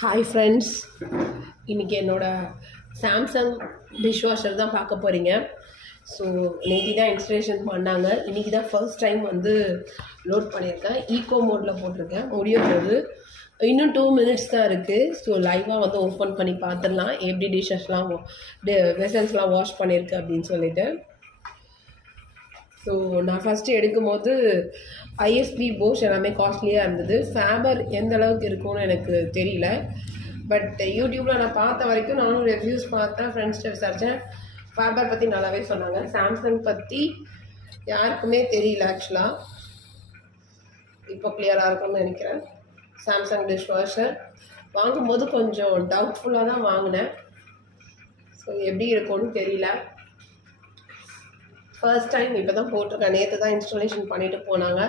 Hi friends, இன்றைக்கி என்னோடய Samsung dishwasher தான் பார்க்க போகிறீங்க. ஸோ நேற்று தான் இன்ஸ்டலேஷன் பண்ணாங்க. இன்றைக்கி தான் ஃபர்ஸ்ட் டைம் வந்து லோட் பண்ணியிருக்கேன். ஈகோ மோடில் போட்டிருக்கேன். முடிய போகுது, இன்னும் 2 மினிட்ஸ் தான் இருக்குது. ஸோ லைவாக வந்து ஓப்பன் பண்ணி பார்த்துடலாம் எப்படி டிஷ்ஷஸ்லாம் வெசல்ஸ்லாம் வாஷ் பண்ணியிருக்கு அப்படின்னு சொல்லிட்டு. ஸோ நான் ஃபஸ்ட்டு எடுக்கும்போது ஐஎஸ்பி போஷ் எல்லாமே காஸ்ட்லியாக இருந்தது. ஃபேபர் எந்த அளவுக்கு இருக்கும்னு எனக்கு தெரியல. பட் யூடியூப்பில் நான் பார்த்த வரைக்கும் நானும் ரிவ்யூஸ் பார்த்தேன், ஃப்ரெண்ட்ஸ்கிட்ட விசாரித்தேன். ஃபேபர் பற்றி நல்லாவே சொன்னாங்க. சாம்சங் பற்றி யாருக்குமே தெரியல ஆக்சுவலாக. இப்போ கிளியராக இருக்கும்னு நினைக்கிறேன். சாம்சங் டிஷ்வாஷர் வாங்கும்போது கொஞ்சம் டவுட்ஃபுல்லாக தான் வாங்கினேன். ஸோ எப்படி இருக்கும்னு தெரியல. ஃபர்ஸ்ட் டைம் இப்போ தான் போட்டிருக்கேன். நேற்று தான் இன்ஸ்டாலேஷன் பண்ணிவிட்டு போனாங்க.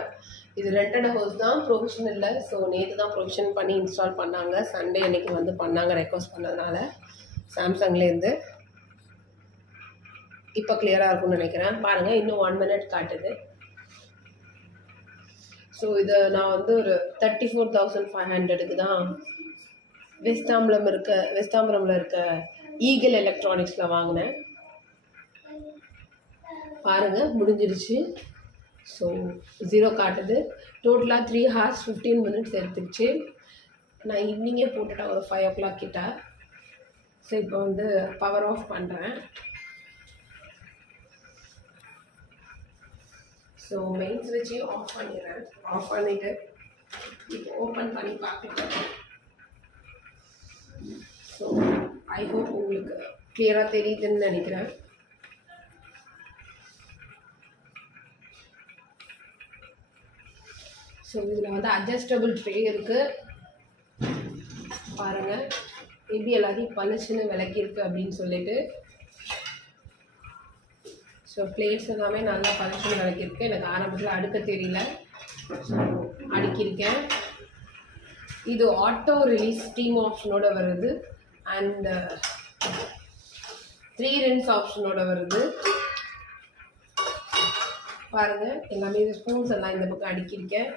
இது ரெண்டட் ஹவுஸ் தான், ப்ரொவிஷன் இல்லை. ஸோ நேற்று தான் ப்ரொவிஷன் பண்ணி இன்ஸ்டால் பண்ணாங்க. சண்டே அன்றைக்கி வந்து பண்ணாங்க, ரெக்வஸ்ட் பண்ணதுனால சாம்சங்லேருந்து. இப்போ கிளியராக இருக்கும்னு நினைக்கிறேன். பாருங்கள், இன்னும் 1 மினிட் காட்டுது. ஸோ இதை நான் வந்து ஒரு 34,500க்கு தான் வெஸ்டாம்பரமில் இருக்க ஈகிள் எலக்ட்ரானிக்ஸில் வாங்கினேன். பாருங்கள், முடிஞ்சிருச்சு. ஸோ 0 காட்டுது. டோட்டலாக 3 hours 15 minutes எடுத்துருச்சு. நான் ஈவினிங்கே போட்டுட்டேன் ஒரு 5 o'clock கிட்ட. ஸோ இப்போ வந்து பவர் ஆஃப் பண்ணுறேன். ஸோ மெயின் ஸ்விட்சை ஆஃப் பண்ணிடுறேன். ஆஃப் பண்ணிவிட்டு இப்போ ஓப்பன் பண்ணி பார்த்துட்டேன். ஸோ ஐ ஹோப் உங்களுக்கு கிளியராக தெரியுதுன்னு நினைக்கிறேன். ஸோ இதில் வந்து அட்ஜஸ்டபிள் ட்ரே இருக்குது. பாருங்கள் எப்படி எல்லாத்தையும் பளிச்சுன்னு விளக்கியிருக்கு அப்படின்னு சொல்லிட்டு. ஸோ பிளேட்ஸ் எல்லாமே நல்லா பளிச்சுன்னு விளக்கியிருக்கு. எனக்கு ஆரம்பத்தில் அடுக்க தெரியல, ஸோ அடுக்கியிருக்கேன். இது ஆட்டோ ரிலீஸ் ஸ்டீம் ஆப்ஷனோட வருது அண்ட் 3 rinse ஆப்ஷனோட வருது. பாருங்கள், எல்லாமே இந்த ஸ்பூன்ஸ் எல்லாம் இந்த பக்கம் அடுக்கியிருக்கேன்.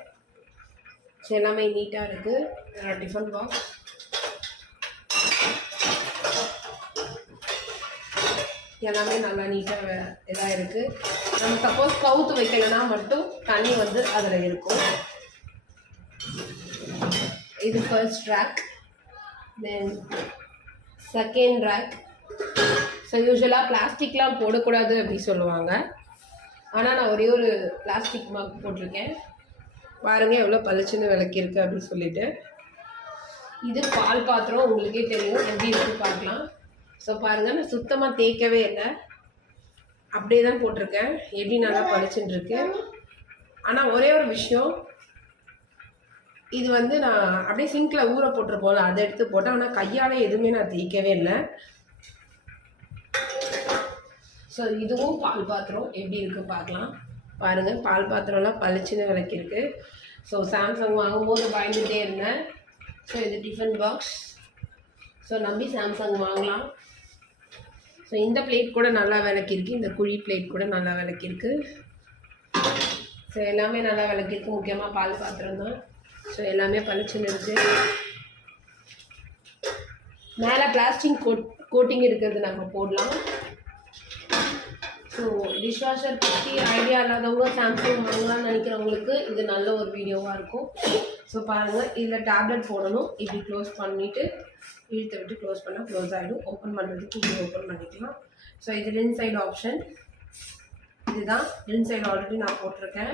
ஸோ எல்லாமே நீட்டாக இருக்குது. என்னோட டிஃபன் பாக்ஸ் எல்லாமே நல்லா நீட்டாக இதாக இருக்குது. நம்ம சப்போஸ் கவுத்து வைக்கலைன்னா மட்டும் தண்ணி வந்து அதில் இருக்கும். இது first rack, then second rack. So யூஸ்வலாக பிளாஸ்டிக்லாம் போடக்கூடாது அப்படி சொல்லுவாங்க. ஆனால் நான் ஒரே ஒரு பிளாஸ்டிக் மக் போட்டிருக்கேன். பாருங்கள் எவ்வளோ பளிச்சுன்னு விளக்கியிருக்கு அப்படின்னு சொல்லிட்டு. இது பால் பாத்திரம், உங்களுக்கே தெரியும் எப்படி இருக்குது பார்க்கலாம். ஸோ பாருங்கள், நான் சுத்தமாக தேய்க்கவே இல்லை, அப்படியே தான் போட்டிருக்கேன். எப்படி நல்லா பளிச்சுன்னு இருக்கு. ஆனால் ஒரே ஒரு விஷயம், இது வந்து நான் அப்படியே சிங்கில் ஊற போட்டிருப்போம்ல, அதை எடுத்து போட்டேன். ஆனால் கையால் எதுவுமே நான் தேய்க்கவே இல்லை. ஸோ இதுவும் பால் பாத்திரம் எப்படி இருக்குது பார்க்கலாம். பாருங்கள், பால் பாத்திரம்லாம் பளிச்சுன்னு விளக்கியிருக்கு. ஸோ சாம்சங் வாங்கும்போது பயந்துகிட்டே இருந்தேன். ஸோ இது டிஃபன் பாக்ஸ். ஸோ நம்பி சாம்சங் வாங்கலாம். ஸோ இந்த பிளேட் கூட நல்லா விளக்கியிருக்கு. இந்த குழி பிளேட் கூட நல்லா விளக்கியிருக்கு. ஸோ எல்லாமே நல்லா விளக்கியிருக்கு. முக்கியமாக பால் பாத்திரம் தான். ஸோ எல்லாமே பளிச்சுன்னு இருக்குது. மேலே பிளாஸ்டிக் கோட்டிங் இருக்கிறது நம்ம போடலாம். ஸோ டிஷ்வாஷர் பற்றி ஐடியா இல்லாதவங்க சாம்சங் வாங்கலாம்னு நினைக்கிறவங்களுக்கு இது நல்ல ஒரு வீடியோவாக இருக்கும். ஸோ பாருங்கள், இதில் டேப்லெட் போடணும். இப்படி க்ளோஸ் பண்ணிவிட்டு இழுத்து விட்டு க்ளோஸ் பண்ணால் க்ளோஸ் ஆகிடும். ஓப்பன் பண்ணுறதுக்கு இப்படி ஓப்பன் பண்ணிக்கலாம். ஸோ இது ரின் சைடு ஆப்ஷன். இதுதான் ரின் சைடு ஆல்ரெடி நான் போட்டிருக்கேன்.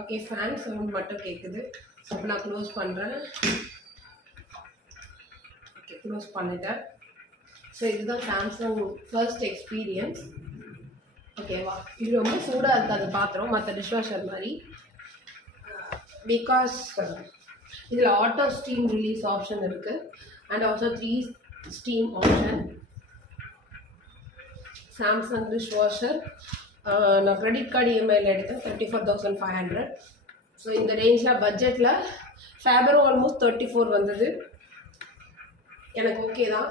ஓகே, ஃபேன் சவுண்ட் மட்டும் கேட்குது. ஸோ இப்போ நான் க்ளோஸ் பண்ணுறேன். ஓகே, க்ளோஸ் பண்ணிட்டேன். ஸோ இதுதான் சாம்சங் ஃபர்ஸ்ட் எக்ஸ்பீரியன்ஸ். ஓகேவா, இது ரொம்ப சூடாக இருக்காது பாத்திரம் மற்ற டிஷ்வாஷர் மாதிரி. பிகாஸ் இதில் ஆட்டோ ஸ்டீம் ரிலீஸ் ஆப்ஷன் இருக்குது and also 3 steam option. Samsung dishwasher நான் கிரெடிட் கார்டு இஎம்ஐயில் எடுத்தேன் 34,500. ஸோ இந்த ரேஞ்சில் பட்ஜெட்டில் ஃபேபரும் ஆல்மோஸ்ட் 34 வந்தது. எனக்கு ஓகே தான்.